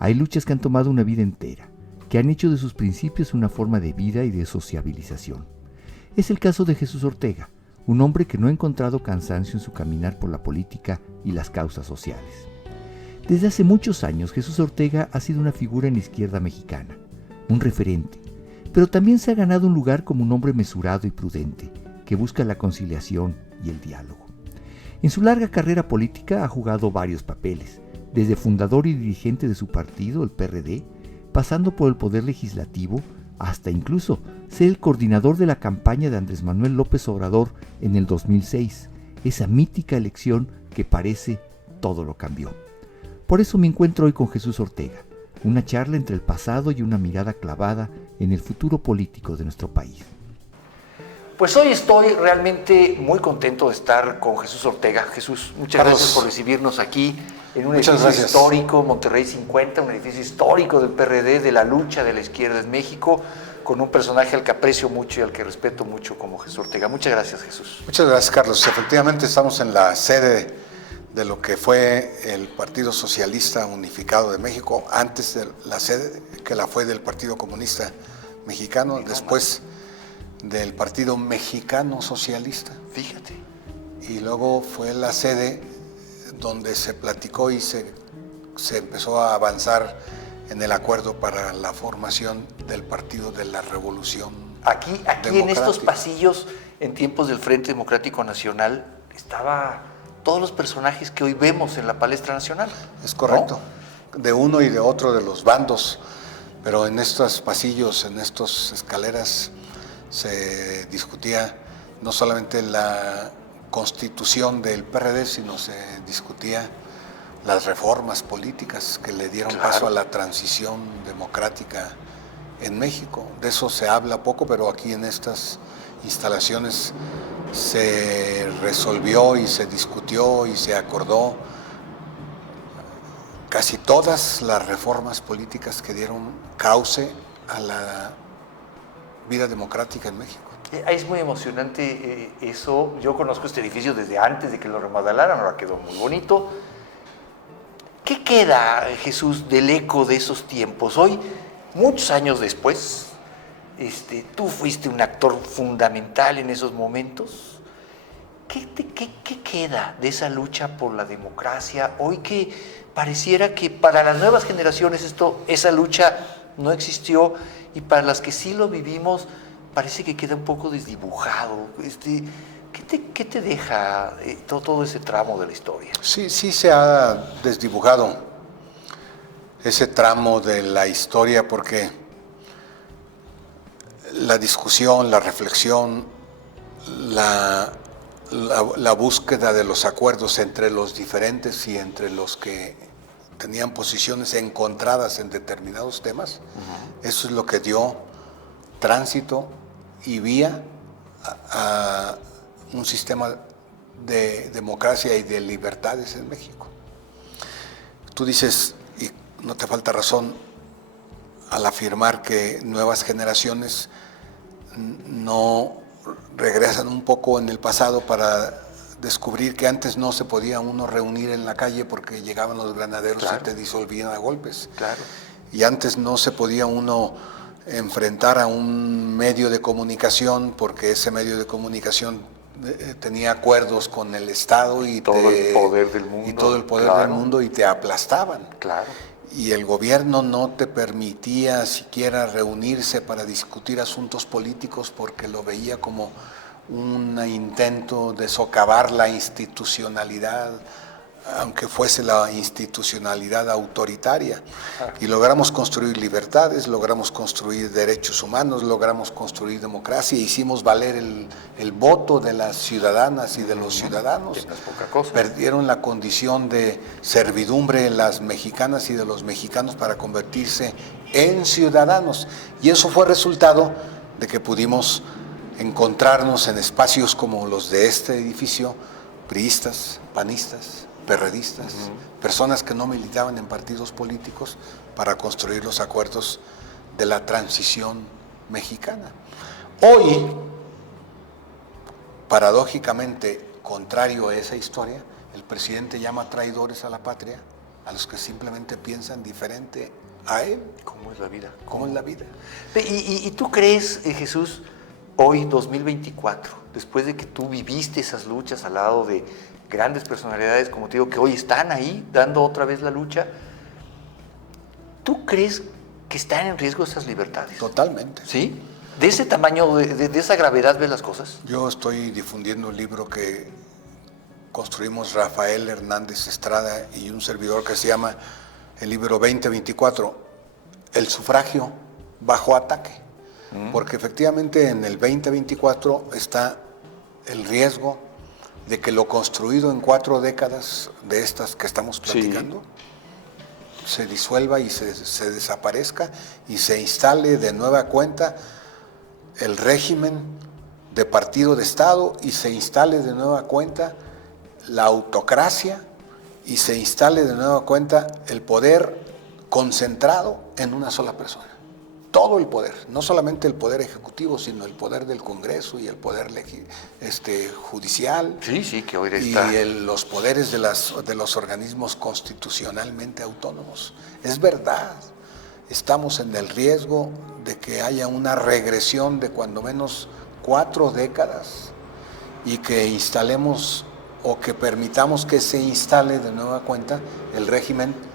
Hay luchas que han tomado una vida entera, que han hecho de sus principios una forma de vida y de sociabilización. Es el caso de Jesús Ortega, un hombre que no ha encontrado cansancio en su caminar por la política y las causas sociales. Desde hace muchos años, Jesús Ortega ha sido una figura en la izquierda mexicana, un referente, pero también se ha ganado un lugar como un hombre mesurado y prudente, que busca la conciliación y el diálogo. En su larga carrera política ha jugado varios papeles, desde fundador y dirigente de su partido, el PRD, pasando por el Poder Legislativo, hasta incluso ser el coordinador de la campaña de Andrés Manuel López Obrador en el 2006, esa mítica elección que parece todo lo cambió. Por eso me encuentro hoy con Jesús Ortega, una charla entre el pasado y una mirada clavada en el futuro político de nuestro país. Pues hoy estoy realmente muy contento de estar con Jesús Ortega. Jesús, muchas gracias por recibirnos aquí en un edificio histórico, Monterrey 50, un edificio histórico del PRD, de la lucha de la izquierda en México, con un personaje al que aprecio mucho y al que respeto mucho como Jesús Ortega. Muchas gracias, Jesús. Muchas gracias, Carlos. Efectivamente estamos en la sede de lo que fue el Partido Socialista Unificado de México, antes de la sede que la fue del Partido Comunista Mexicano, después del Partido Mexicano Socialista. Fíjate. Y luego fue la sede donde se platicó y se empezó a avanzar en el acuerdo para la formación del Partido de la Revolución Aquí en estos pasillos, en tiempos del Frente Democrático Nacional, estaba todos los personajes que hoy vemos en la palestra nacional. Es correcto, ¿no? De uno y de otro de los bandos, pero en estos pasillos, en estas escaleras, se discutía no solamente la constitución del PRD, sino se discutía las reformas políticas que le dieron paso a la transición democrática en México. De eso se habla poco, pero aquí en estas instalaciones se resolvió y se discutió y se acordó casi todas las reformas políticas que dieron cauce a la vida democrática en México. Es muy emocionante eso. Yo conozco este edificio desde antes de que lo remodelaran, ahora quedó muy bonito. ¿Qué queda, Jesús, del eco de esos tiempos? Hoy, muchos años después, tú fuiste un actor fundamental en esos momentos. ¿Qué queda de esa lucha por la democracia? Hoy que pareciera que para las nuevas generaciones esa lucha no existió, y para las que sí lo vivimos parece que queda un poco desdibujado. ¿Qué te deja todo ese tramo de la historia? Sí se ha desdibujado ese tramo de la historia, porque la discusión, la reflexión, la búsqueda de los acuerdos entre los diferentes y entre los que tenían posiciones encontradas en determinados temas, eso es lo que dio tránsito y vía a un sistema de democracia y de libertades en México. Tú dices, y no te falta razón al afirmar que nuevas generaciones no regresan un poco en el pasado para descubrir que antes no se podía uno reunir en la calle porque llegaban los granaderos y te disolvían a golpes. Claro. Y antes no se podía uno enfrentar a un medio de comunicación porque ese medio de comunicación tenía acuerdos con el Estado y todo el poder del mundo. Y todo el poder del mundo, y te aplastaban. Claro. Y el gobierno no te permitía siquiera reunirse para discutir asuntos políticos porque lo veía como un intento de socavar la institucionalidad, aunque fuese la institucionalidad autoritaria. Y logramos construir libertades, logramos construir derechos humanos, logramos construir democracia, hicimos valer el voto de las ciudadanas y de los ciudadanos. Que no es poca cosa. Perdieron la condición de servidumbre de las mexicanas y de los mexicanos para convertirse en ciudadanos. Y eso fue resultado de que pudimos encontrarnos en espacios como los de este edificio, priistas, panistas, perredistas, personas que no militaban en partidos políticos, para construir los acuerdos de la transición mexicana. Hoy, paradójicamente, contrario a esa historia, el presidente llama traidores a la patria a los que simplemente piensan diferente a él. ¿Cómo es la vida? ¿Cómo es la vida? ¿Y tú crees, Jesús, hoy, 2024, después de que tú viviste esas luchas al lado de grandes personalidades, como te digo, que hoy están ahí dando otra vez la lucha, ¿tú crees que están en riesgo esas libertades? Totalmente. ¿Sí? ¿De ese tamaño, de esa gravedad ves las cosas? Yo estoy difundiendo un libro que construimos Rafael Hernández Estrada y un servidor, que se llama el libro 2024, El sufragio bajo ataque. Porque efectivamente en el 2024 está el riesgo de que lo construido en 4 décadas de estas que estamos platicando se disuelva y se desaparezca y se instale de nueva cuenta el régimen de partido de Estado y se instale de nueva cuenta la autocracia y se instale de nueva cuenta el poder concentrado en una sola persona. Todo el poder, no solamente el poder ejecutivo, sino el poder del Congreso y el poder judicial. Sí, que hoy está. Y los poderes de los organismos constitucionalmente autónomos. Es verdad, estamos en el riesgo de que haya una regresión de cuando menos 4 décadas y que instalemos o que permitamos que se instale de nueva cuenta el régimen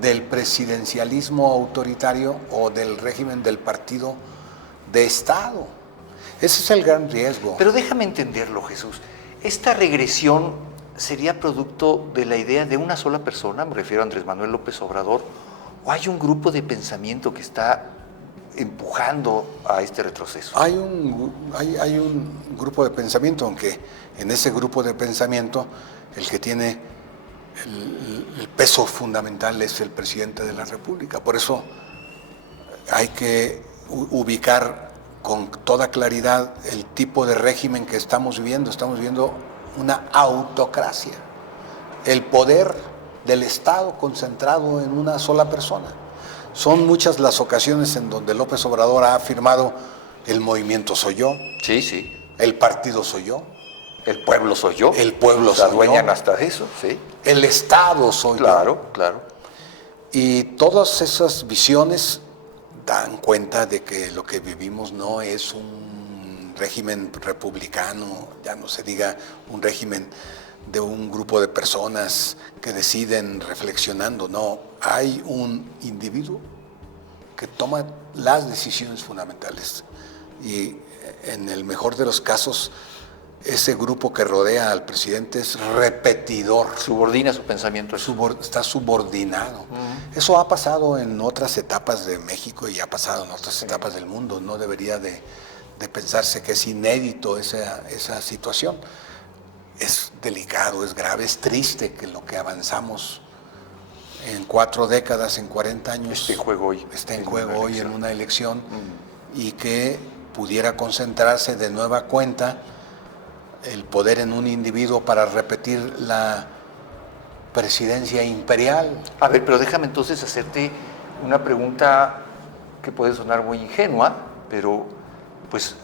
del presidencialismo autoritario o del régimen del partido de Estado. Ese es el gran riesgo. Pero déjame entenderlo, Jesús. ¿Esta regresión sería producto de la idea de una sola persona, me refiero a Andrés Manuel López Obrador, o hay un grupo de pensamiento que está empujando a este retroceso? Hay un grupo de pensamiento, aunque en ese grupo de pensamiento el que tiene el peso fundamental es el presidente de la República. Por eso hay que ubicar con toda claridad el tipo de régimen que estamos viviendo. Estamos viviendo una autocracia, el poder del Estado concentrado en una sola persona. Son muchas las ocasiones en donde López Obrador ha afirmado: el movimiento soy yo, Sí. el partido soy yo, El pueblo soy yo. el pueblo Se soy adueñan yo, hasta de eso, sí. el Estado soy yo. Claro. Y todas esas visiones dan cuenta de que lo que vivimos no es un régimen republicano, ya no se diga un régimen de un grupo de personas que deciden reflexionando, no, hay un individuo que toma las decisiones fundamentales y en el mejor de los casos ese grupo que rodea al presidente es repetidor. Subordina su pensamiento. Está subordinado. Eso ha pasado en otras etapas de México y ha pasado en otras etapas del mundo. No debería de pensarse que es inédito esa situación. Es delicado, es grave, es triste que lo que avanzamos en 4 décadas, en 40 años, Está en juego hoy en una elección y que pudiera concentrarse de nueva cuenta el poder en un individuo para repetir la presidencia imperial. A ver, pero déjame entonces hacerte una pregunta que puede sonar muy ingenua, pero pues,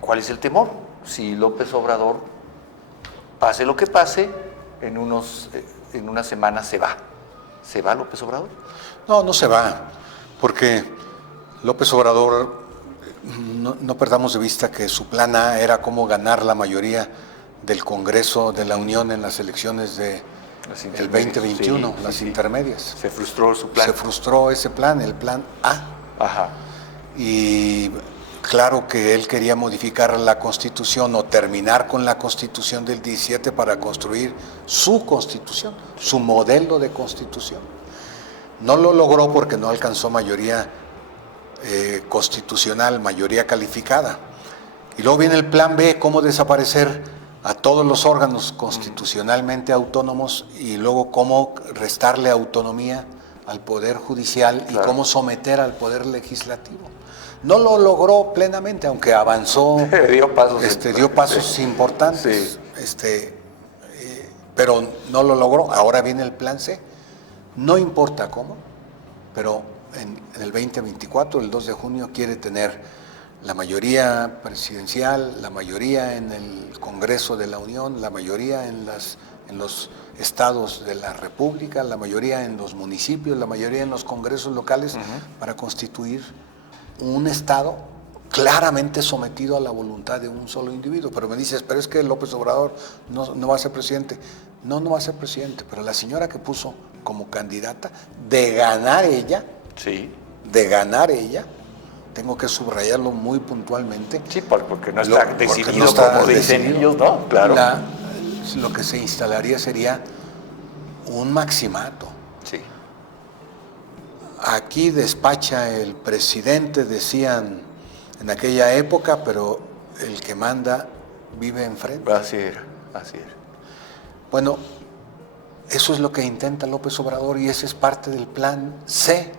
¿cuál es el temor? Si López Obrador, pase lo que pase, en una semana se va. ¿Se va López Obrador? No se va, porque López Obrador, no perdamos de vista que su plan A era cómo ganar la mayoría del Congreso de la Unión en las elecciones del 2021, las intermedias. Se frustró su plan. Se frustró ese plan, el plan A. Ajá. Y claro que él quería modificar la Constitución o terminar con la Constitución del 17 para construir su Constitución, su modelo de Constitución. No lo logró porque no alcanzó mayoría constitucional, mayoría calificada. Y luego viene el plan B, cómo desaparecer a todos los órganos constitucionalmente autónomos y luego cómo restarle autonomía al Poder Judicial y cómo someter al Poder Legislativo. No lo logró plenamente, aunque avanzó, dio pasos importantes, pero no lo logró. Ahora viene el plan C. No importa cómo, pero en el 2024, el 2 de junio, quiere tener la mayoría presidencial, la mayoría en el Congreso de la Unión, la mayoría en las en los estados de la República, la mayoría en los municipios, la mayoría en los congresos locales, para constituir un estado claramente sometido a la voluntad de un solo individuo. Pero me dices, pero es que López Obrador no va a ser presidente. No va a ser presidente, pero la señora que puso como candidata, de ganar ella, tengo que subrayarlo muy puntualmente. Sí, porque no está decidido como dicen ellos, ¿no? Claro. Lo que se instalaría sería un maximato. Sí. Aquí despacha el presidente, decían en aquella época, pero el que manda vive enfrente. Así era. Bueno, eso es lo que intenta López Obrador y ese es parte del plan C.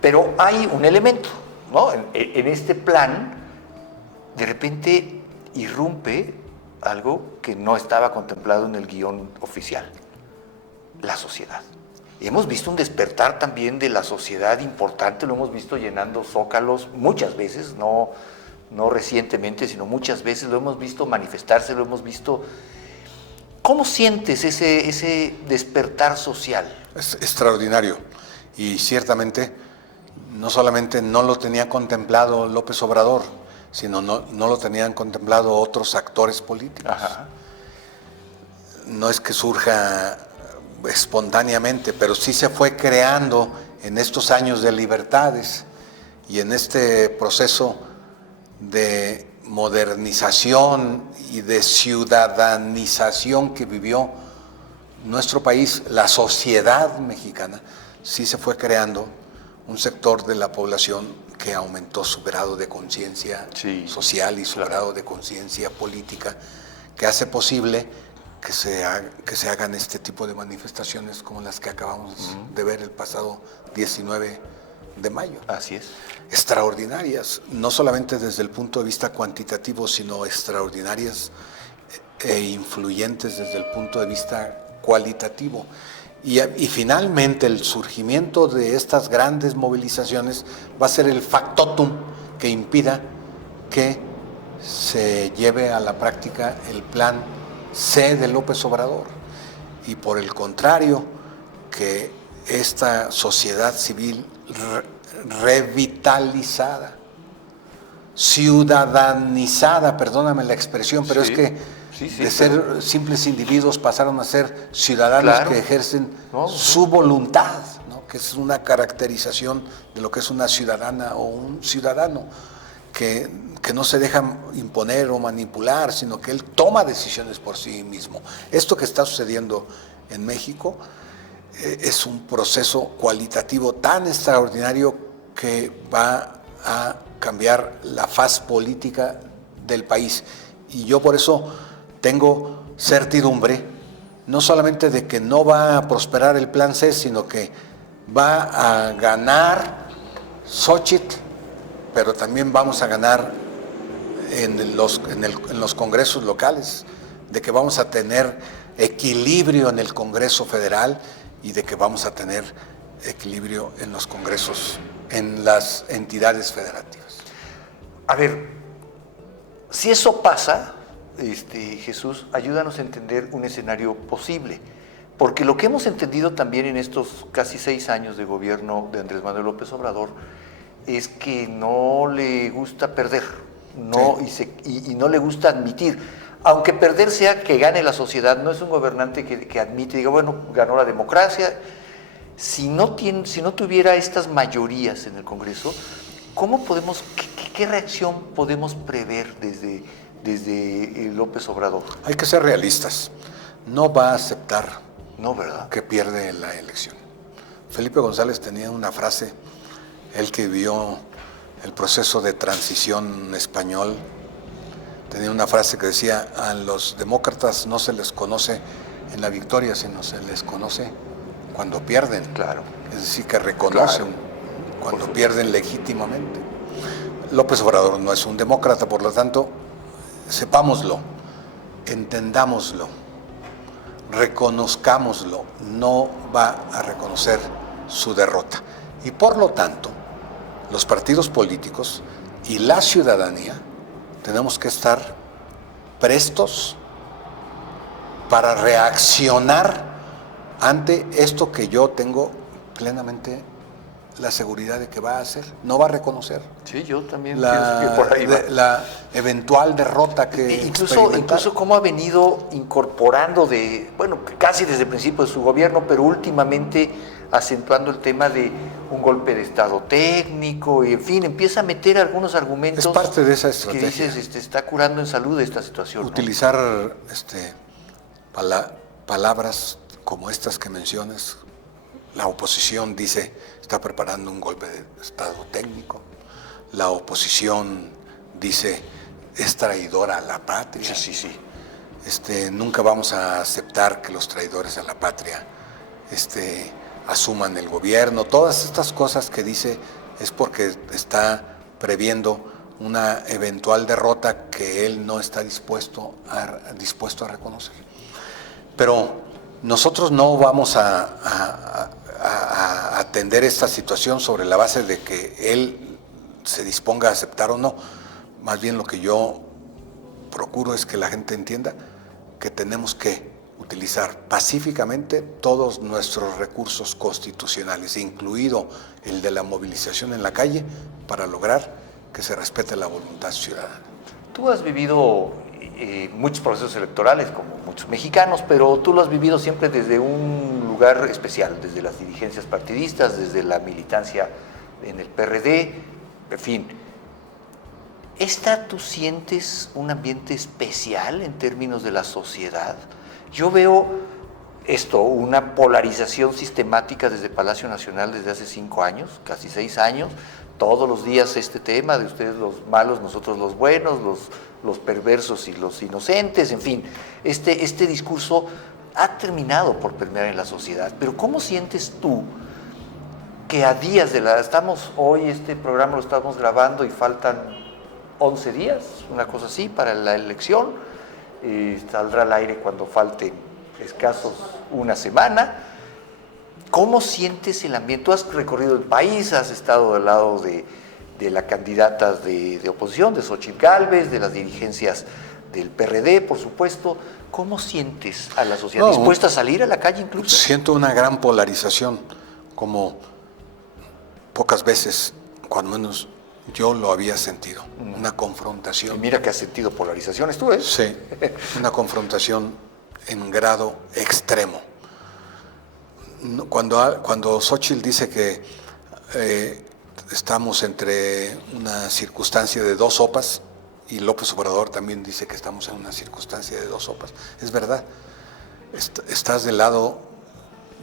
Pero hay un elemento, ¿no? En este plan, de repente irrumpe algo que no estaba contemplado en el guión oficial: la sociedad. Y hemos visto un despertar también de la sociedad importante, lo hemos visto llenando zócalos muchas veces, no recientemente, sino muchas veces lo hemos visto manifestarse, lo hemos visto. ¿Cómo sientes ese despertar social? Es extraordinario y ciertamente no solamente no lo tenía contemplado López Obrador, sino no lo tenían contemplado otros actores políticos. Ajá. No es que surja espontáneamente, pero sí se fue creando en estos años de libertades y en este proceso de modernización y de ciudadanización que vivió nuestro país, la sociedad mexicana, sí se fue creando un sector de la población que aumentó su grado de conciencia social y su grado de conciencia política, que hace posible que se hagan este tipo de manifestaciones como las que acabamos de ver el pasado 19 de mayo. Así es. Extraordinarias, no solamente desde el punto de vista cuantitativo, sino extraordinarias e influyentes desde el punto de vista cualitativo. Y finalmente el surgimiento de estas grandes movilizaciones va a ser el factotum que impida que se lleve a la práctica el plan C de López Obrador. Y por el contrario, que esta sociedad civil revitalizada, ciudadanizada, perdóname la expresión, pero es que de ser simples individuos pasaron a ser ciudadanos que ejercen su voluntad, ¿no? Que es una caracterización de lo que es una ciudadana o un ciudadano, que no se deja imponer o manipular, sino que él toma decisiones por sí mismo. Esto que está sucediendo en México es un proceso cualitativo tan extraordinario que va a cambiar la faz política del país. Y yo por eso tengo certidumbre, no solamente de que no va a prosperar el plan C, sino que va a ganar Xóchitl, pero también vamos a ganar en los congresos locales, de que vamos a tener equilibrio en el Congreso Federal y de que vamos a tener equilibrio en los congresos, en las entidades federativas. A ver, si eso pasa, Jesús, ayúdanos a entender un escenario posible, porque lo que hemos entendido también en estos casi 6 años de gobierno de Andrés Manuel López Obrador es que no le gusta perder, y no le gusta admitir, aunque perder sea que gane la sociedad, no es un gobernante que admite, diga, bueno, ganó la democracia. Si no tuviera estas mayorías en el Congreso, qué reacción podemos prever desde López Obrador? Hay que ser realistas. No va a aceptar que pierde la elección. Felipe González tenía una frase, él que vivió el proceso de transición español, tenía una frase que decía: a los demócratas no se les conoce en la victoria, sino se les conoce cuando pierden. Claro. Es decir, que reconocen cuando pierden legítimamente. López Obrador no es un demócrata, por lo tanto, sepámoslo, entendámoslo, reconozcámoslo, no va a reconocer su derrota. Y por lo tanto, los partidos políticos y la ciudadanía tenemos que estar prestos para reaccionar ante esto que yo tengo plenamente la seguridad de que va a hacer. No va a reconocer. Sí, yo también pienso que por ahí va. La eventual derrota que incluso cómo ha venido incorporando casi desde el principio de su gobierno, pero últimamente acentuando el tema de un golpe de estado técnico, y en fin, empieza a meter algunos argumentos. Es parte de esa estrategia. Que dices, está curando en salud esta situación. Utilizar palabras como estas que mencionas. La oposición dice, está preparando un golpe de estado técnico. La oposición dice, es traidora a la patria. Sí. Nunca vamos a aceptar que los traidores a la patria asuman el gobierno. Todas estas cosas que dice es porque está previendo una eventual derrota que él no está dispuesto a reconocer. Pero nosotros no vamos a atender esta situación sobre la base de que él se disponga a aceptar o no. Más bien lo que yo procuro es que la gente entienda que tenemos que utilizar pacíficamente todos nuestros recursos constitucionales, incluido el de la movilización en la calle, para lograr que se respete la voluntad ciudadana. Tú has vivido muchos procesos electorales, como muchos mexicanos, pero tú lo has vivido siempre desde un lugar especial, desde las dirigencias partidistas, desde la militancia en el PRD, en fin. ¿Tú sientes un ambiente especial en términos de la sociedad? Yo veo una polarización sistemática desde Palacio Nacional desde hace 5 años, casi 6 años, todos los días este tema de ustedes los malos, nosotros los buenos, los perversos y los inocentes, en fin, este discurso ha terminado por permear en la sociedad. Pero ¿cómo sientes tú que a días estamos hoy, este programa lo estamos grabando y faltan 11 días, una cosa así, para la elección, saldrá al aire cuando falten escasos una semana? ¿Cómo sientes el ambiente? Tú has recorrido el país, has estado al lado de las candidatas de oposición, de Xóchitl Gálvez, de las dirigencias del PRD, por supuesto. ¿Cómo sientes a la sociedad? ¿Dispuesta a salir a la calle incluso? Siento una gran polarización, como pocas veces, cuando menos yo lo había sentido. Una confrontación. Y mira que has sentido polarizaciones tú, ¿eh? Sí, una confrontación en grado extremo. Cuando Xóchitl dice que estamos entre una circunstancia de 2 sopas, y López Obrador también dice que estamos en una circunstancia de 2 sopas, es verdad. Estás del lado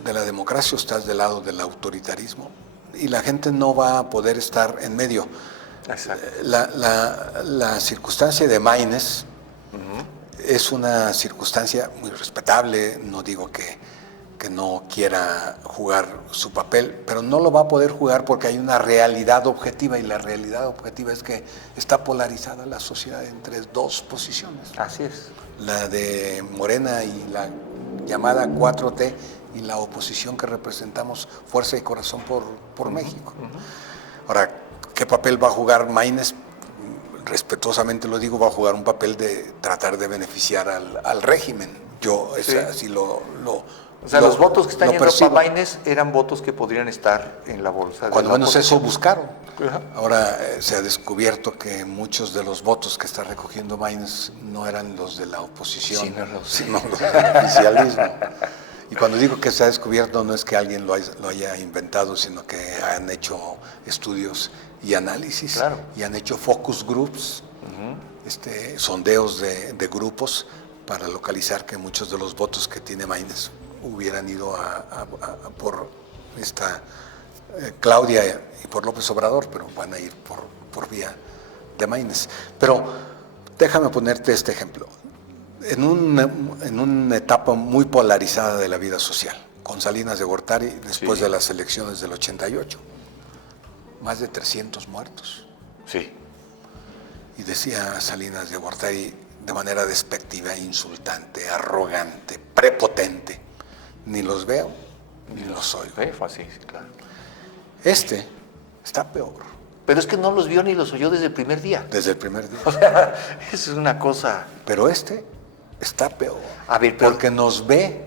de la democracia o estás del lado del autoritarismo, y la gente no va a poder estar en medio. Exacto. La circunstancia de Maynes es una circunstancia muy respetable, no digo que no quiera jugar su papel, pero no lo va a poder jugar porque hay una realidad objetiva, y la realidad objetiva es que está polarizada la sociedad entre 2 posiciones. Así es. La de Morena y la llamada 4T, y la oposición que representamos Fuerza y Corazón por México. Ahora, ¿qué papel va a jugar Maynes? Respetuosamente lo digo, va a jugar un papel de tratar de beneficiar al régimen. Yo así los votos que están yendo para Maynes eran votos que podrían estar en la bolsa. Cuando menos eso buscaron. Ahora se ha descubierto que muchos de los votos que está recogiendo Maynes no eran los de la oposición, sino los del oficialismo. Y cuando digo que se ha descubierto, no es que alguien lo haya inventado, sino que han hecho estudios y análisis, claro, y han hecho focus groups, sondeos de grupos para localizar que muchos de los votos que tiene Maynes hubieran ido por Claudia y por López Obrador, pero van a ir por vía de Maynes. Pero déjame ponerte este ejemplo. En una etapa muy polarizada de la vida social, con Salinas de Gortari, después de las elecciones del 88, más de 300 muertos. Sí. Y decía Salinas de Gortari de manera despectiva, insultante, arrogante, prepotente: ni los veo, ni los oigo. Sí, claro. Está peor. Pero es que no los vio ni los oyó desde el primer día. Desde el primer día. O sea, eso es una cosa. Pero está peor. A ver, pero... Porque nos ve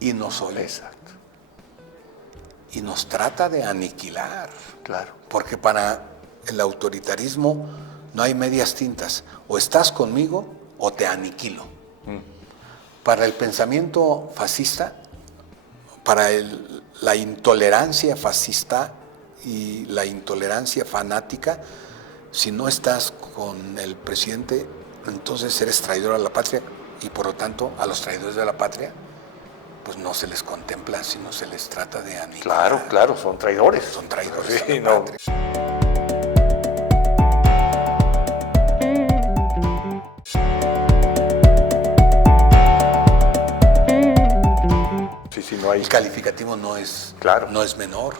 y nos oye. Exacto. Y nos trata de aniquilar. Claro. Porque para el autoritarismo no hay medias tintas. O estás conmigo o te aniquilo. Para el pensamiento fascista, para la intolerancia fascista y la intolerancia fanática, si no estás con el presidente, entonces eres traidor a la patria y por lo tanto a los traidores de la patria pues no se les contempla, sino se les trata de aniquilar. Claro, son traidores. Son traidores Sí, a la patria. Sí, no hay... El calificativo no es menor.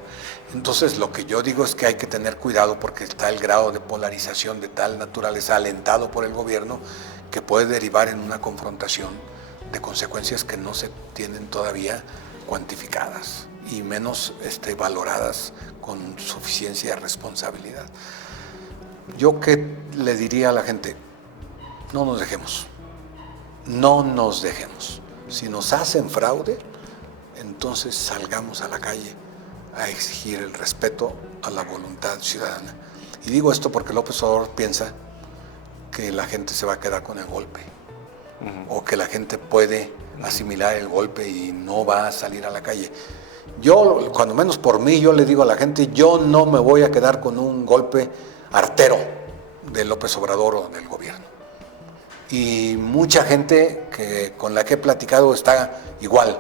Entonces lo que yo digo es que hay que tener cuidado porque está el grado de polarización de tal naturaleza alentado por el gobierno que puede derivar en una confrontación de consecuencias que no se tienen todavía cuantificadas y menos valoradas con suficiencia de responsabilidad. Yo qué le diría a la gente, no nos dejemos. Si nos hacen fraude, entonces salgamos a la calle a exigir el respeto a la voluntad ciudadana. Y digo esto porque López Obrador piensa que la gente se va a quedar con el golpe, o que la gente puede asimilar el golpe y no va a salir a la calle. Yo, cuando menos por mí, yo le digo a la gente, yo no me voy a quedar con un golpe artero de López Obrador o del gobierno. Y mucha gente con la que he platicado está igual.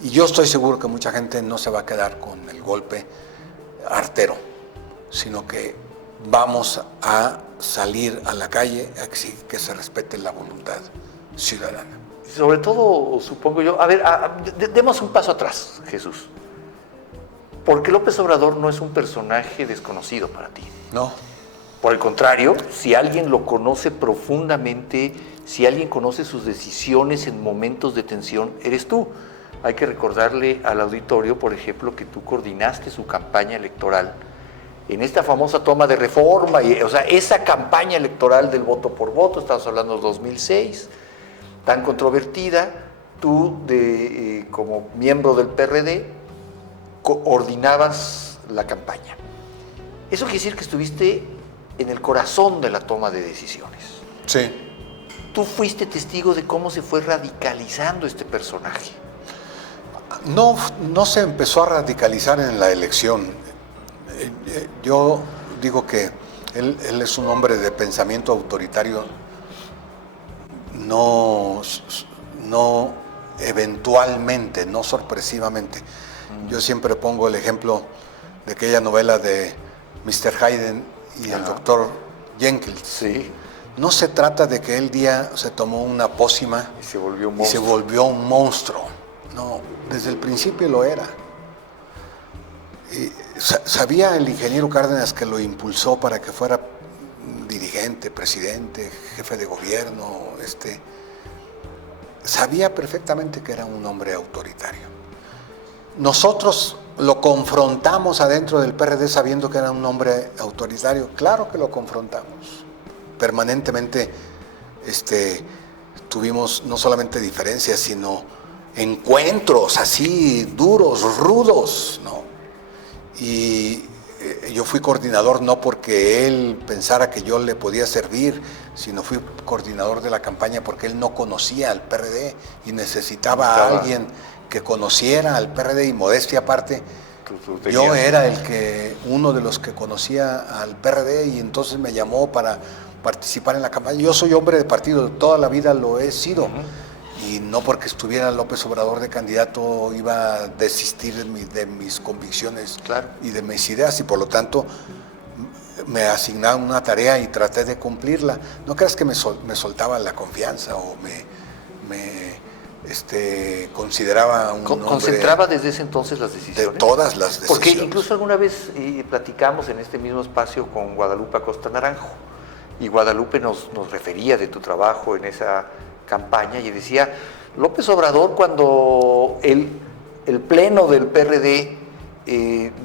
Y yo estoy seguro que mucha gente no se va a quedar con el golpe artero, sino que vamos a salir a la calle a exigir que se respete la voluntad ciudadana. Sobre todo, supongo yo, demos un paso atrás, Jesús. Porque López Obrador no es un personaje desconocido para ti. No. Por el contrario, si alguien lo conoce profundamente, si alguien conoce sus decisiones en momentos de tensión, eres tú. Hay que recordarle al auditorio, por ejemplo, que tú coordinaste su campaña electoral en esta famosa toma de Reforma, esa campaña electoral del voto por voto, estamos hablando de 2006, tan controvertida, tú como miembro del PRD coordinabas la campaña. Eso quiere decir que estuviste en el corazón de la toma de decisiones. Sí. Tú fuiste testigo de cómo se fue radicalizando este personaje. No se empezó a radicalizar en la elección. Yo digo que él es un hombre de pensamiento autoritario, no eventualmente, no sorpresivamente. Yo siempre pongo el ejemplo de aquella novela de Mr. Hyde y el Dr. Jekyll. Sí. No se trata de que el día se tomó una pócima y se volvió un monstruo. No, desde el principio lo era. Y sabía el ingeniero Cárdenas que lo impulsó para que fuera dirigente, presidente, jefe de gobierno. Sabía perfectamente que era un hombre autoritario. Nosotros lo confrontamos adentro del PRD sabiendo que era un hombre autoritario. Claro que lo confrontamos. Permanentemente tuvimos no solamente diferencias, sino encuentros así duros, rudos, ¿no? Y yo fui coordinador no porque él pensara que yo le podía servir, sino fui coordinador de la campaña porque él no conocía al PRD y necesitaba a alguien que conociera al PRD, y modestia aparte, yo era uno de los que conocía al PRD, y entonces me llamó para participar en la campaña. Yo soy hombre de partido, toda la vida lo he sido. Y no porque estuviera López Obrador de candidato iba a desistir de mis convicciones y de mis ideas, y por lo tanto me asignaron una tarea y traté de cumplirla. No creas que me soltaba la confianza o me consideraba un concentraba desde ese entonces las decisiones. De todas las decisiones. Porque incluso alguna vez platicamos en este mismo espacio con Guadalupe Acosta Naranjo, y Guadalupe nos refería de tu trabajo en esa campaña y decía, López Obrador, cuando el pleno del PRD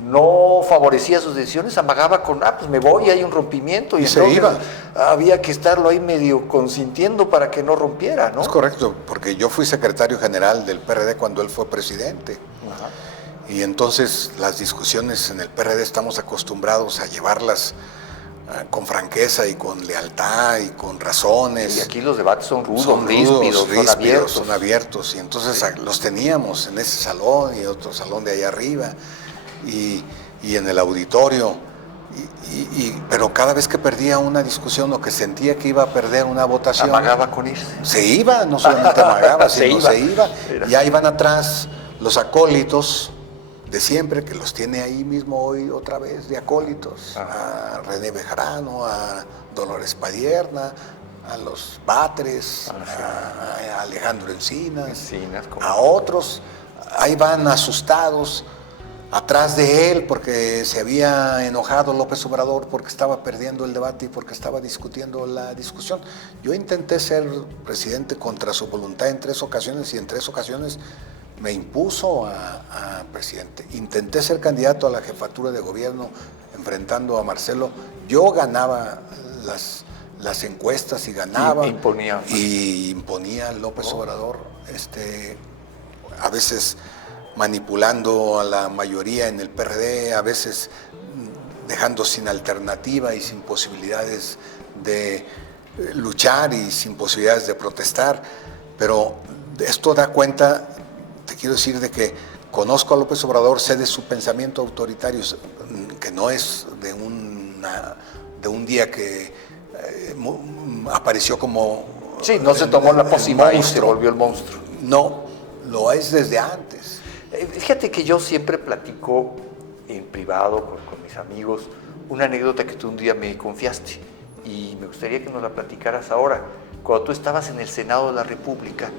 no favorecía sus decisiones, amagaba con, pues me voy, hay un rompimiento, y se iba. Había que estarlo ahí medio consintiendo para que no rompiera, ¿no? Es correcto, porque yo fui secretario general del PRD cuando él fue presidente. Ajá. Y entonces las discusiones en el PRD estamos acostumbrados a llevarlas con franqueza y con lealtad y con razones. Y aquí los debates son rudos, ríspidos, son abiertos. Y entonces los teníamos en ese salón y otro salón de allá arriba y en el auditorio. Pero cada vez que perdía una discusión o que sentía que iba a perder una votación, amagaba con irse. Se iba, no solamente amagaba, sino se iba. Y ahí van atrás los acólitos de siempre, que los tiene ahí mismo hoy otra vez de acólitos, a René Bejarano, a Dolores Padierna, a los Batres, a Alejandro Encinas, a otros. Ahí van asustados atrás de él porque se había enojado López Obrador porque estaba perdiendo el debate y porque estaba discutiendo la discusión. Yo intenté ser presidente contra su voluntad en 3 ocasiones y en 3 ocasiones me impuso a presidente. Intenté ser candidato a la jefatura de gobierno enfrentando a Marcelo. Yo ganaba las encuestas y ganaba. Y imponía a López Obrador, a veces manipulando a la mayoría en el PRD, a veces dejando sin alternativa y sin posibilidades de luchar y sin posibilidades de protestar. Pero esto da cuenta, te quiero decir, de que conozco a López Obrador, sé de su pensamiento autoritario, que no es de un día que apareció como... Sí, no se tomó la pócima y se volvió el monstruo. No, lo es desde antes. Fíjate que yo siempre platico en privado con mis amigos una anécdota que tú un día me confiaste y me gustaría que nos la platicaras ahora. Cuando tú estabas en el Senado de la República,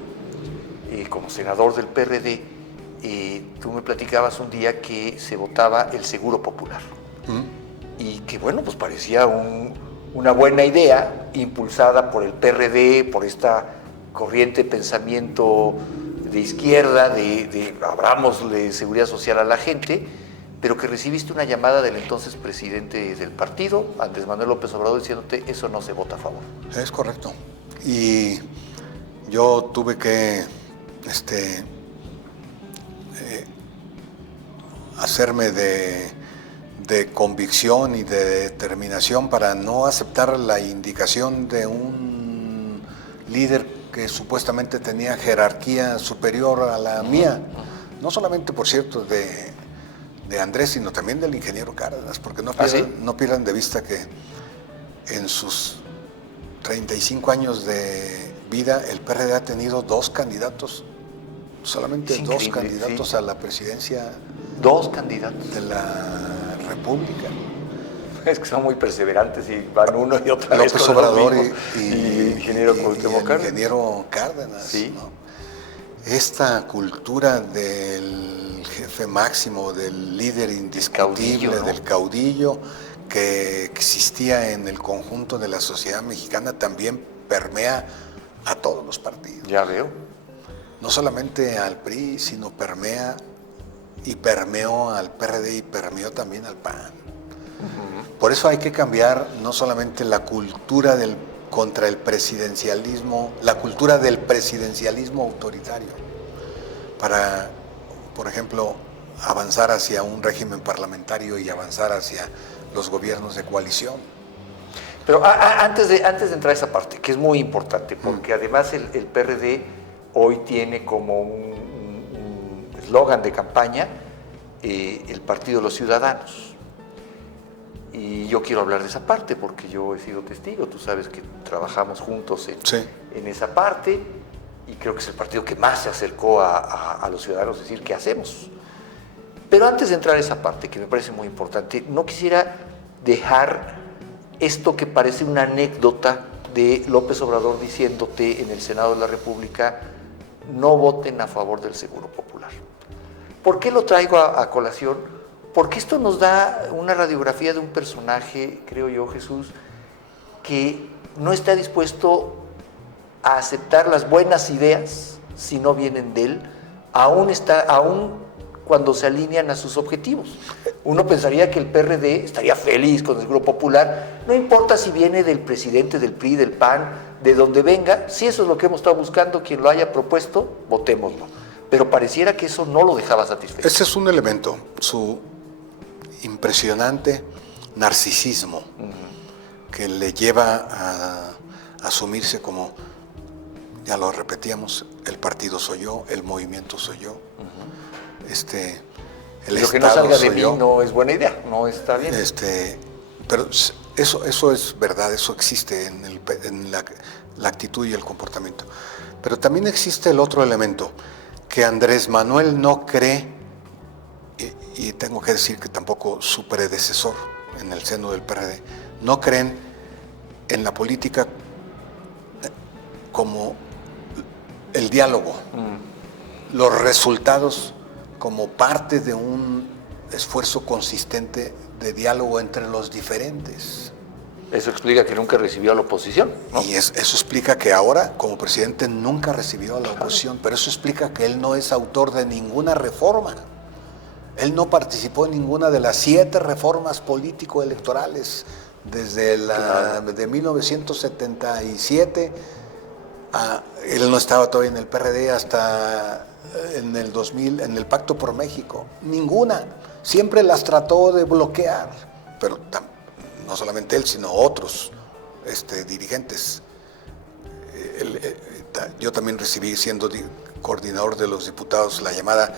como senador del PRD, tú me platicabas un día que se votaba el Seguro Popular. Y que bueno, pues parecía una buena idea impulsada por el PRD, por esta corriente de pensamiento de izquierda, de abramosle seguridad social a la gente, pero que recibiste una llamada del entonces presidente del partido, Andrés Manuel López Obrador, diciéndote, eso no se vota a favor. Es correcto. Y yo tuve que hacerme de convicción y de determinación para no aceptar la indicación de un líder que supuestamente tenía jerarquía superior a la mía, no solamente, por cierto, de Andrés, sino también del ingeniero Cárdenas, porque no pierdan de vista que en sus 35 años de vida el PRD ha tenido 2 candidatos, solamente 2 candidatos a la presidencia. 2 candidatos de la República. Es que son muy perseverantes y van uno y otra vez. López Obrador y ingeniero Cárdenas. Sí. ¿No? Esta cultura del jefe máximo, del líder indiscutible, del caudillo, que existía en el conjunto de la sociedad mexicana, también permea a todos los partidos. Ya veo. No solamente al PRI, sino permeó al PRD y permeó también al PAN. Por eso hay que cambiar no solamente la cultura contra el presidencialismo, la cultura del presidencialismo autoritario, para, por ejemplo, avanzar hacia un régimen parlamentario y avanzar hacia los gobiernos de coalición. Pero antes de entrar a esa parte, que es muy importante, porque además el PRD hoy tiene como un eslogan de campaña, el Partido de los Ciudadanos. Y yo quiero hablar de esa parte porque yo he sido testigo, tú sabes que trabajamos juntos en esa parte y creo que es el partido que más se acercó a los ciudadanos, decir, ¿qué hacemos? Pero antes de entrar a esa parte, que me parece muy importante, no quisiera dejar esto que parece una anécdota de López Obrador diciéndote en el Senado de la República, no voten a favor del Seguro Popular. ¿Por qué lo traigo a colación? Porque esto nos da una radiografía de un personaje, creo yo, Jesús, que no está dispuesto a aceptar las buenas ideas si no vienen de él, aún cuando se alinean a sus objetivos. Uno pensaría que el PRD estaría feliz con el Seguro Popular, no importa si viene del presidente del PRI, del PAN, de donde venga, si eso es lo que hemos estado buscando, quien lo haya propuesto, votémoslo. Pero pareciera que eso no lo dejaba satisfecho. Ese es un elemento, su impresionante narcisismo, que le lleva a asumirse como, ya lo repetíamos, el partido soy yo, el movimiento soy yo, el lo que no salga de mí no es buena idea, no está bien. Pero eso es verdad, eso existe en la actitud y el comportamiento. Pero también existe el otro elemento, que Andrés Manuel no cree, y tengo que decir que tampoco su predecesor en el seno del PRD, no creen en la política como el diálogo, los resultados como parte de un esfuerzo consistente de diálogo entre los diferentes. Eso explica que nunca recibió a la oposición, ¿no? Y eso explica que ahora, como presidente, nunca recibió a la oposición, pero eso explica que él no es autor de ninguna reforma. Él no participó en ninguna de las 7 reformas político-electorales desde de 1977. Él no estaba todavía en el PRD hasta en el 2000, en el Pacto por México. Ninguna. Siempre las trató de bloquear, pero no solamente él, sino otros dirigentes. Yo también recibí, siendo coordinador de los diputados, la llamada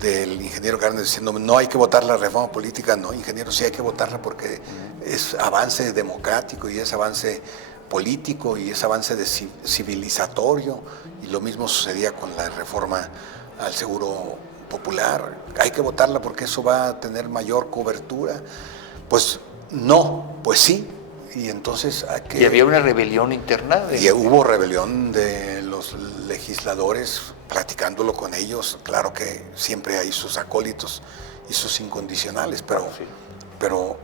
del ingeniero Garner diciéndome: no hay que votar la reforma política. No, ingeniero, sí hay que votarla porque es avance democrático y es avance político y es avance civilizatorio. Y lo mismo sucedía con la reforma al Seguro Popular. Hay que votarla porque eso va a tener mayor cobertura. Pues no, pues sí. Y entonces ¿Y había una rebelión interna? Y hubo rebelión de los legisladores, platicándolo con ellos. Claro que siempre hay sus acólitos y sus incondicionales, pero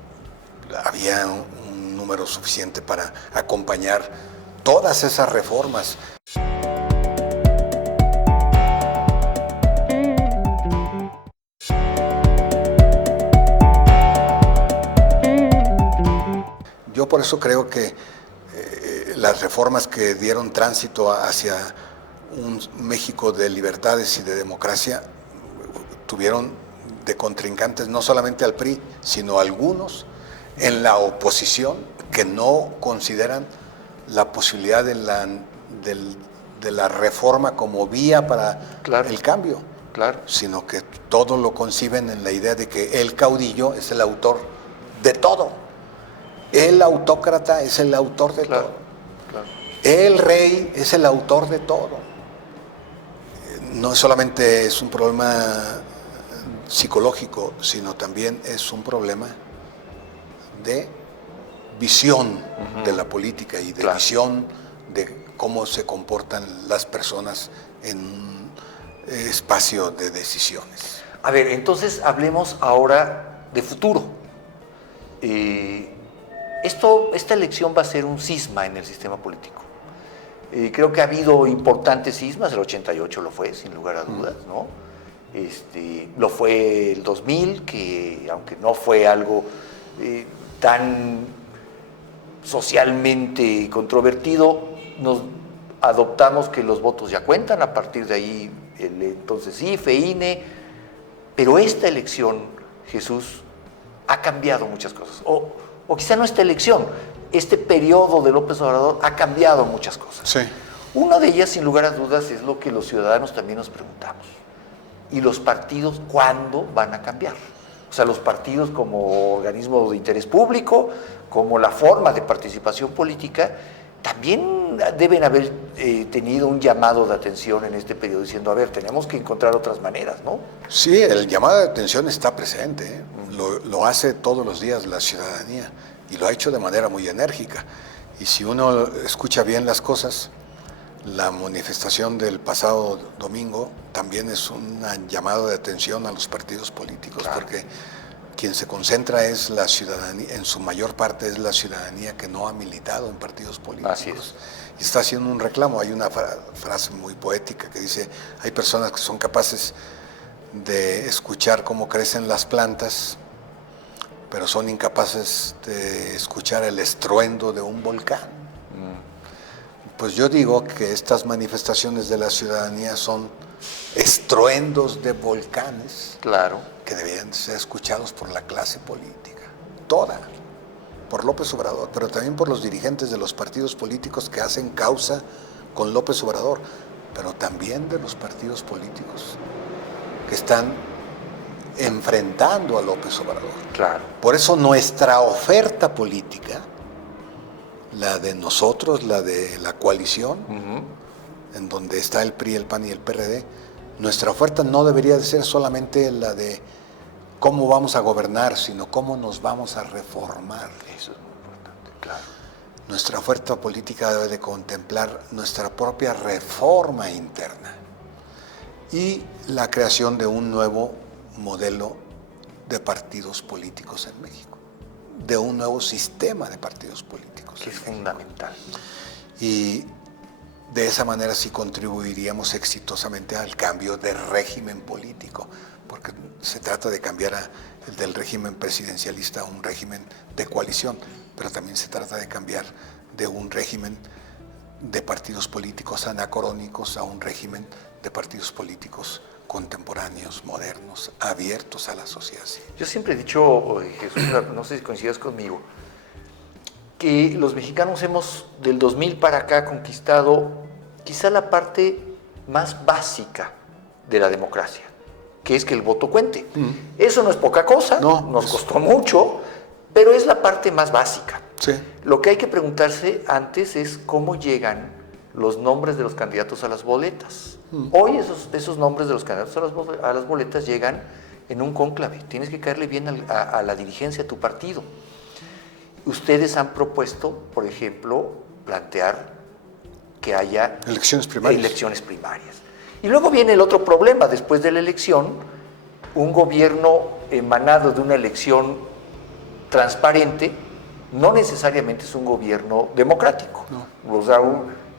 había un número suficiente para acompañar todas esas reformas. Yo por eso creo que las reformas que dieron tránsito hacia un México de libertades y de democracia tuvieron de contrincantes no solamente al PRI, sino algunos en la oposición que no consideran la posibilidad de la reforma como vía para el cambio, sino que todo lo conciben en la idea de que el caudillo es el autor de todo. El autócrata es el autor de todo. El rey es el autor de todo. No solamente es un problema psicológico, sino también es un problema de visión de la política y de visión de cómo se comportan las personas en un espacio de decisiones. A ver, entonces hablemos ahora de futuro. Esta elección va a ser un cisma en el sistema político. Creo que ha habido importantes cismas, el 88 lo fue, sin lugar a dudas, ¿no? Lo fue el 2000, que aunque no fue algo tan socialmente controvertido, nos adoptamos que los votos ya cuentan, a partir de ahí entonces IFE, INE, pero esta elección, Jesús, ha cambiado muchas cosas. O quizá no esta elección, este periodo de López Obrador ha cambiado muchas cosas. Sí. Una de ellas, sin lugar a dudas, es lo que los ciudadanos también nos preguntamos. ¿Y los partidos cuándo van a cambiar? O sea, los partidos como organismo de interés público, como la forma de participación política, también deben haber tenido un llamado de atención en este periodo, diciendo, a ver, tenemos que encontrar otras maneras, ¿no? Sí, el llamado de atención está presente, ¿eh? Lo hace todos los días la ciudadanía y lo ha hecho de manera muy enérgica. Y si uno escucha bien las cosas, la manifestación del pasado domingo también es un llamado de atención a los partidos políticos, porque quien se concentra es la ciudadanía, en su mayor parte es la ciudadanía que no ha militado en partidos políticos. Así es. Y está haciendo un reclamo. Hay una frase muy poética que dice: hay personas que son capaces de escuchar cómo crecen las plantas, pero son incapaces de escuchar el estruendo de un volcán. Pues yo digo que estas manifestaciones de la ciudadanía son estruendos de volcanes, Claro. que deberían ser escuchados por la clase política, toda, por López Obrador, pero también por los dirigentes de los partidos políticos que hacen causa con López Obrador, pero también de los partidos políticos que están enfrentando a López Obrador. Claro. Por eso nuestra oferta política, la de nosotros, la de la coalición, en donde está el PRI, el PAN y el PRD, nuestra oferta no debería de ser solamente la de cómo vamos a gobernar, sino cómo nos vamos a reformar. Eso es muy importante, claro. Nuestra oferta política debe de contemplar nuestra propia reforma interna y la creación de un nuevo modelo de partidos políticos en México, de un nuevo sistema de partidos políticos. Que es fundamental. Y de esa manera sí contribuiríamos exitosamente al cambio de régimen político, porque se trata de cambiar del régimen presidencialista a un régimen de coalición, pero también se trata de cambiar de un régimen de partidos políticos anacrónicos a un régimen de partidos políticos contemporáneos, modernos, abiertos a la sociedad. Yo siempre he dicho, Jesús, no sé si coincidas conmigo, que los mexicanos hemos, del 2000 para acá, conquistado quizá la parte más básica de la democracia, que es que el voto cuente. Eso no es poca cosa, No, nos costó mucho, pero es la parte más básica. Sí. Lo que hay que preguntarse antes es cómo llegan los nombres de los candidatos a las boletas. Hoy esos nombres de los candidatos a las boletas llegan en un cónclave. Tienes que caerle bien a la dirigencia de tu partido. Ustedes han propuesto, por ejemplo, plantear que haya Elecciones primarias. Y luego viene el otro problema. Después de la elección, un gobierno emanado de una elección transparente no necesariamente es un gobierno democrático. No. O sea,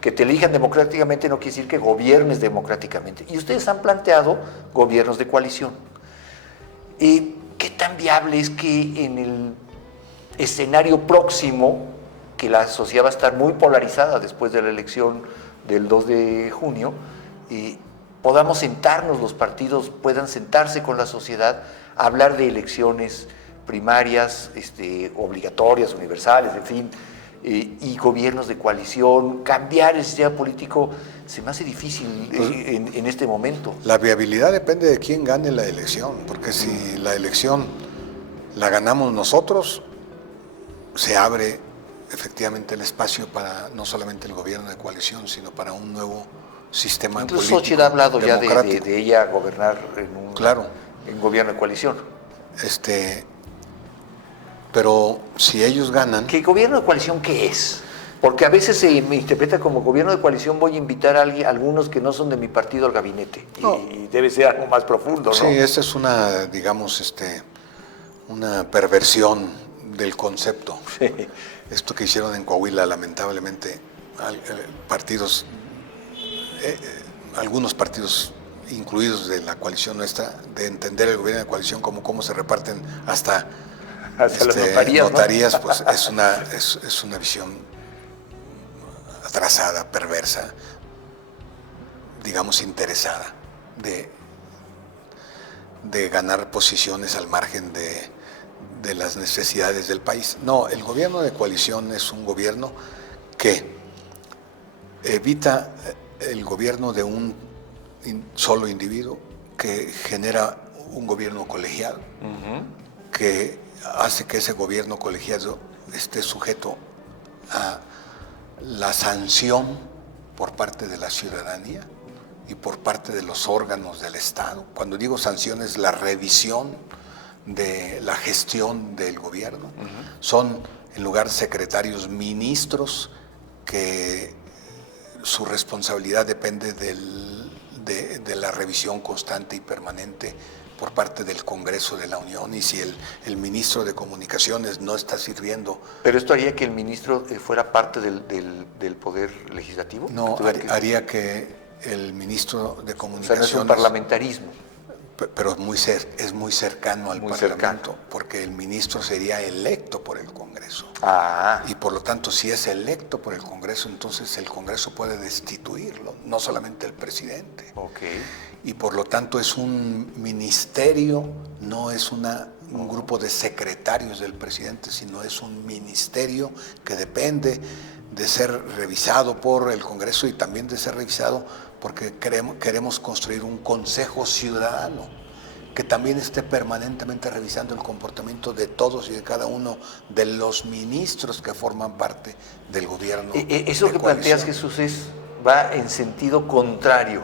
que te elijan democráticamente no quiere decir que gobiernes democráticamente. Y ustedes han planteado gobiernos de coalición. ¿Qué tan viable es que en el escenario próximo, que la sociedad va a estar muy polarizada después de la elección del 2 de junio, podamos sentarnos, los partidos puedan sentarse con la sociedad a hablar de elecciones primarias, obligatorias, universales, en fin, y gobiernos de coalición? Cambiar el sistema político se me hace difícil en este momento. La viabilidad depende de quién gane la elección, porque si la elección la ganamos nosotros, se abre efectivamente el espacio para no solamente el gobierno de coalición, sino para un nuevo sistema político. Incluso Xochitl ha hablado ya de ella gobernar en gobierno de coalición. Pero si ellos ganan... ¿Qué gobierno de coalición qué es? Porque a veces se me interpreta como gobierno de coalición, voy a invitar a algunos que no son de mi partido al gabinete. No. Y debe ser algo más profundo, ¿no? Sí, esa es una, digamos, una perversión del concepto. Sí. Esto que hicieron en Coahuila, lamentablemente, algunos partidos incluidos de la coalición nuestra, de entender el gobierno de coalición como cómo se reparten hasta las notarías, ¿no? Pues es una visión atrasada, perversa, digamos interesada, de ganar posiciones al margen de las necesidades del país. No, el gobierno de coalición es un gobierno que evita el gobierno de un solo individuo, que genera un gobierno colegiado, que hace que ese gobierno colegiado esté sujeto a la sanción por parte de la ciudadanía y por parte de los órganos del Estado. Cuando digo sanción es la revisión de la gestión del gobierno. Son, en lugar, secretarios, ministros, que su responsabilidad depende de la revisión constante y permanente por parte del Congreso de la Unión, y si el ministro de Comunicaciones no está sirviendo... ¿Pero esto haría que el ministro fuera parte del Poder Legislativo? No, haría que el ministro de Comunicaciones... O sea, no es un parlamentarismo. pero es muy cercano al Muy Parlamento, cercano. porque el ministro sería electo por el Congreso. Ah, Y por lo tanto, si es electo por el Congreso, entonces el Congreso puede destituirlo, no solamente el presidente. ok. Y por lo tanto es un ministerio, no es un grupo de secretarios del presidente, sino es un ministerio que depende de ser revisado por el Congreso y también de ser revisado porque queremos construir un consejo ciudadano que también esté permanentemente revisando el comportamiento de todos y de cada uno de los ministros que forman parte del gobierno. Eso que planteas, Jesús, va en sentido contrario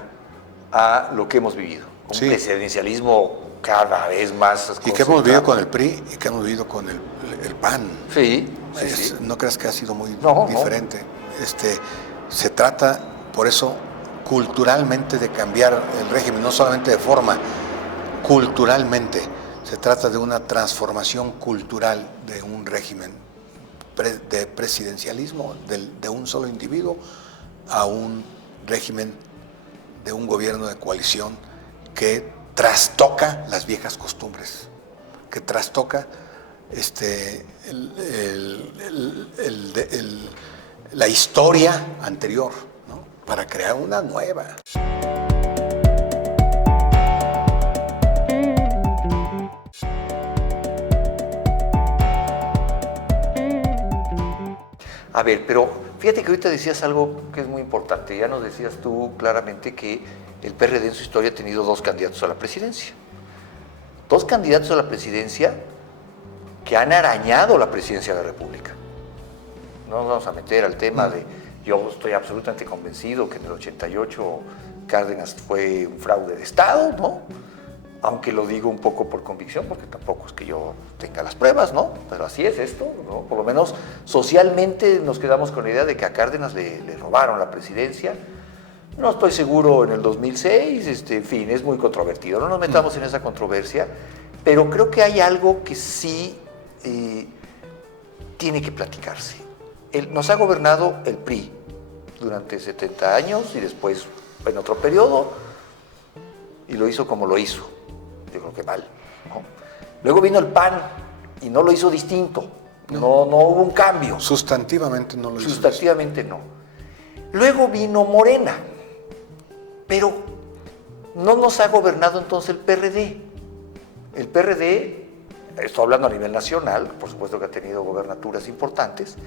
a lo que hemos vivido. Un Sí. presidencialismo cada vez más Y que hemos vivido concentrado. con el PRI y que hemos vivido con el PAN. Sí, sí, sí. No creas que ha sido muy No, diferente. Se trata, por eso, culturalmente de cambiar el régimen, no solamente de forma, culturalmente. Se trata de una transformación cultural de un régimen de presidencialismo, de un solo individuo, a un régimen de un gobierno de coalición que trastoca las viejas costumbres, que trastoca la historia anterior, ¿no? Para crear una nueva. A ver, pero fíjate que ahorita decías algo que es muy importante. Ya nos decías tú claramente que el PRD en su historia ha tenido 2 candidatos a la presidencia. 2 candidatos a la presidencia que han arañado la presidencia de la República. No nos vamos a meter al tema de... Yo estoy absolutamente convencido que en el 88 Cárdenas fue un fraude de Estado, ¿no? Aunque lo digo un poco por convicción, porque tampoco es que yo tenga las pruebas, ¿no? Pero así es esto, ¿no? Por lo menos socialmente nos quedamos con la idea de que a Cárdenas le robaron la presidencia. No estoy seguro en el 2006, en fin, es muy controvertido. No nos metamos en esa controversia, pero creo que hay algo que sí tiene que platicarse. Nos ha gobernado el PRI durante 70 años y después en otro periodo, y lo hizo como lo hizo. Yo creo que mal, ¿no? Luego vino el PAN y no lo hizo distinto. No hubo un cambio. Sustantivamente no lo hizo. Sustantivamente no. Luego vino Morena, pero no nos ha gobernado entonces el PRD. El PRD, estoy hablando a nivel nacional, por supuesto que ha tenido gobernaturas importantes.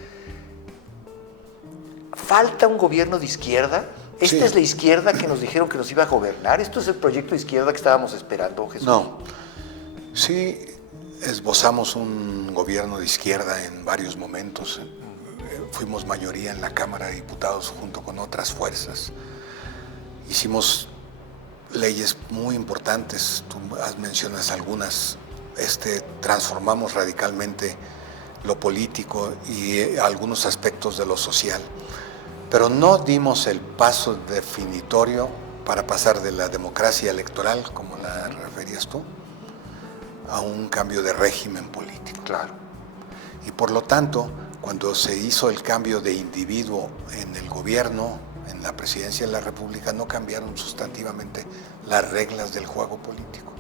¿Falta un gobierno de izquierda? ¿Esta Sí. es la izquierda que nos dijeron que nos iba a gobernar? ¿Esto es el proyecto de izquierda que estábamos esperando, Jesús? No. Sí, esbozamos un gobierno de izquierda en varios momentos. Fuimos mayoría en la Cámara de Diputados junto con otras fuerzas. Hicimos leyes muy importantes, tú mencionas algunas. Transformamos radicalmente lo político y algunos aspectos de lo social. Pero no dimos el paso definitorio para pasar de la democracia electoral, como la referías tú, a un cambio de régimen político. Claro. Y por lo tanto, cuando se hizo el cambio de individuo en el gobierno, en la presidencia de la República, no cambiaron sustantivamente las reglas del juego político.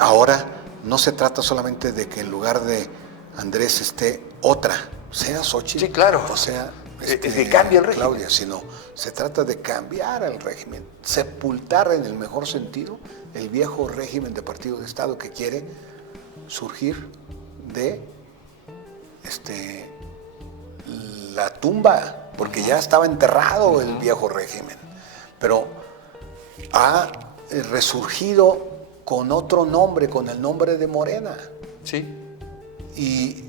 Ahora no se trata solamente de que en lugar de Andrés esté otra, sea Xochitl, Sí, claro. o sea Es que cambie el régimen. Claudia, sino se trata de cambiar el régimen, sepultar en el mejor sentido el viejo régimen de partido de Estado que quiere surgir de la tumba, porque ya estaba enterrado el viejo régimen, pero ha resurgido con otro nombre, con el nombre de Morena. Sí. Y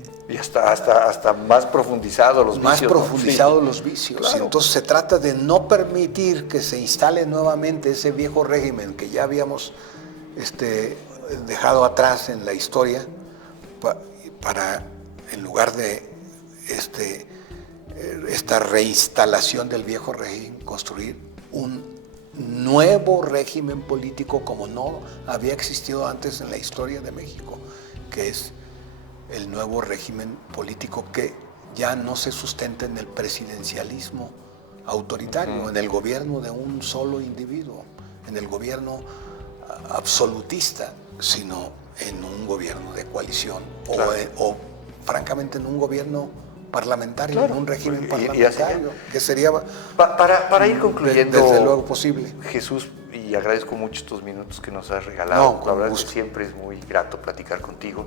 hasta más profundizado los más vicios. ¿no? profundizados Sí. los vicios. Claro. Y entonces se trata de no permitir que se instale nuevamente ese viejo régimen que ya habíamos dejado atrás en la historia, para en lugar de esta reinstalación del viejo régimen, construir un nuevo régimen político como no había existido antes en la historia de México, que es el nuevo régimen político que ya no se sustenta en el presidencialismo autoritario, en el gobierno de un solo individuo, en el gobierno absolutista, sino en un gobierno de coalición, claro, o francamente en un gobierno parlamentario, claro, en un régimen y parlamentario, que sería para ir concluyendo, desde luego posible. Jesús, y agradezco mucho estos minutos que nos has regalado. No, la verdad es que siempre es muy grato platicar contigo.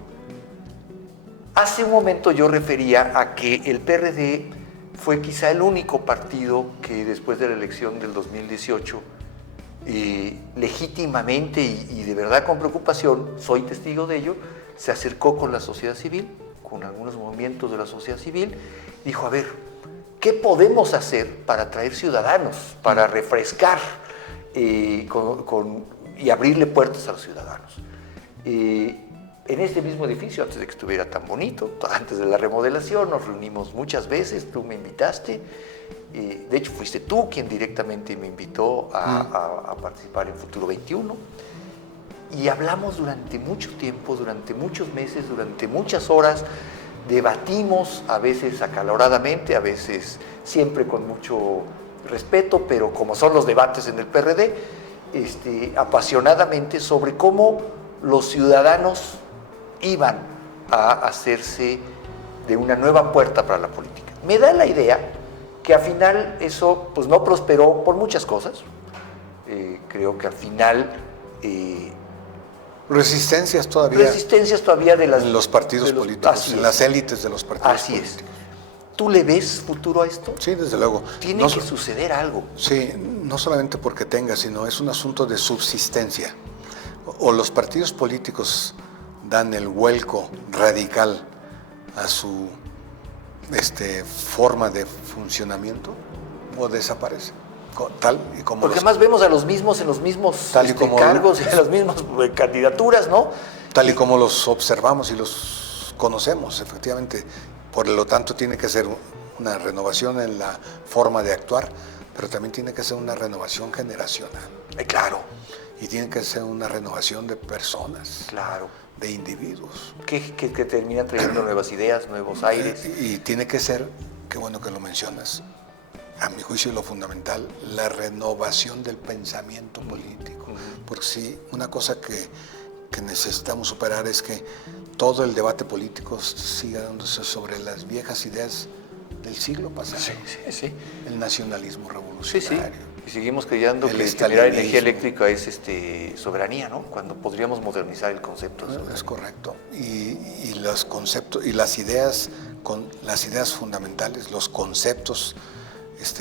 Hace un momento yo refería a que el PRD fue quizá el único partido que después de la elección del 2018 legítimamente y de verdad con preocupación, soy testigo de ello, se acercó con la sociedad civil, con algunos movimientos de la sociedad civil, dijo, a ver, ¿qué podemos hacer para atraer ciudadanos, para refrescar y abrirle puertas a los ciudadanos? En este mismo edificio, antes de que estuviera tan bonito, antes de la remodelación, nos reunimos muchas veces, tú me invitaste, de hecho fuiste tú quien directamente me invitó a participar en Futuro 21, y hablamos durante mucho tiempo, durante muchos meses, durante muchas horas, debatimos, a veces acaloradamente, a veces siempre con mucho respeto, pero como son los debates en el PRD, apasionadamente sobre cómo los ciudadanos iban a hacerse de una nueva puerta para la política. Me da la idea que al final eso pues no prosperó por muchas cosas. Creo que al final Resistencias todavía de en los partidos políticos, en las élites de los partidos así políticos. Es. ¿Tú le ves futuro a esto? Sí, desde luego. Tiene que suceder algo. Sí, no solamente porque tenga, sino es un asunto de subsistencia. O los partidos políticos dan el vuelco radical a su forma de funcionamiento, o desaparecen. Tal y como porque más vemos a los mismos en los mismos cargos y en las mismas candidaturas, ¿no? Tal y como los observamos y los conocemos, efectivamente. Por lo tanto, tiene que ser una renovación en la forma de actuar, pero también tiene que ser una renovación generacional. Claro. Y tiene que ser una renovación de personas. Claro. De individuos. Que terminan trayendo nuevas ideas, nuevos aires. Y tiene que ser, qué bueno que lo mencionas, a mi juicio lo fundamental, la renovación del pensamiento político. Porque sí, una cosa que necesitamos superar es que todo el debate político siga dándose sobre las viejas ideas del siglo pasado. Sí. El nacionalismo revolucionario. Sí. Y seguimos creyendo que generar energía eléctrica es soberanía, ¿no? Cuando podríamos modernizar el concepto de soberanía. Es correcto. Y los conceptos y las ideas fundamentales, los conceptos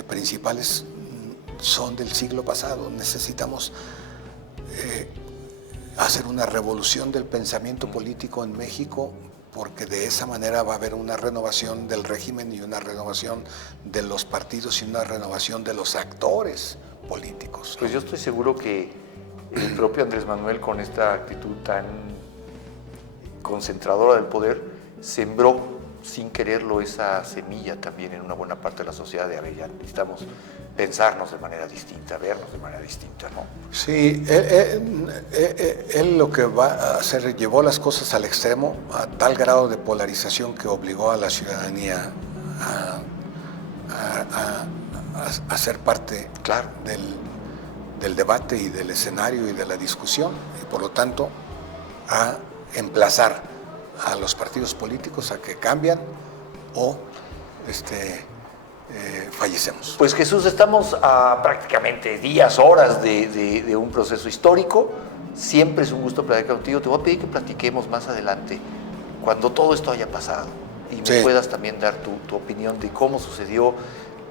principales son del siglo pasado. Necesitamos hacer una revolución del pensamiento político en México, porque de esa manera va a haber una renovación del régimen y una renovación de los partidos y una renovación de los actores políticos. Pues yo estoy seguro que el propio Andrés Manuel, con esta actitud tan concentradora del poder, sembró sin quererlo esa semilla también en una buena parte de la sociedad de, a ver, ya necesitamos pensarnos de manera distinta, vernos de manera distinta, ¿no? Sí, él lo que va a hacer, llevó las cosas al extremo, a tal grado de polarización que obligó a la ciudadanía a ser parte, claro, del debate y del escenario y de la discusión, y por lo tanto a emplazar a los partidos políticos a que cambian o fallecemos. Pues Jesús, estamos a prácticamente días, horas de un proceso histórico. Siempre es un gusto platicar contigo. Te voy a pedir que platiquemos más adelante, cuando todo esto haya pasado, y me puedas también dar tu opinión de cómo sucedió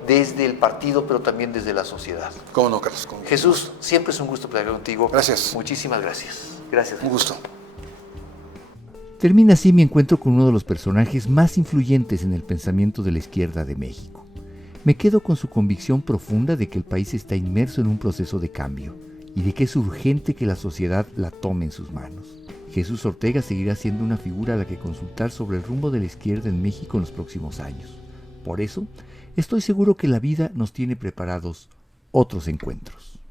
desde el partido, pero también desde la sociedad. ¿Cómo no, Carlos? Jesús, siempre es un gusto platicar contigo. Gracias. Muchísimas gracias. Gracias. Un gusto. Termina así mi encuentro con uno de los personajes más influyentes en el pensamiento de la izquierda de México. Me quedo con su convicción profunda de que el país está inmerso en un proceso de cambio y de que es urgente que la sociedad la tome en sus manos. Jesús Ortega seguirá siendo una figura a la que consultar sobre el rumbo de la izquierda en México en los próximos años. Por eso, estoy seguro que la vida nos tiene preparados otros encuentros.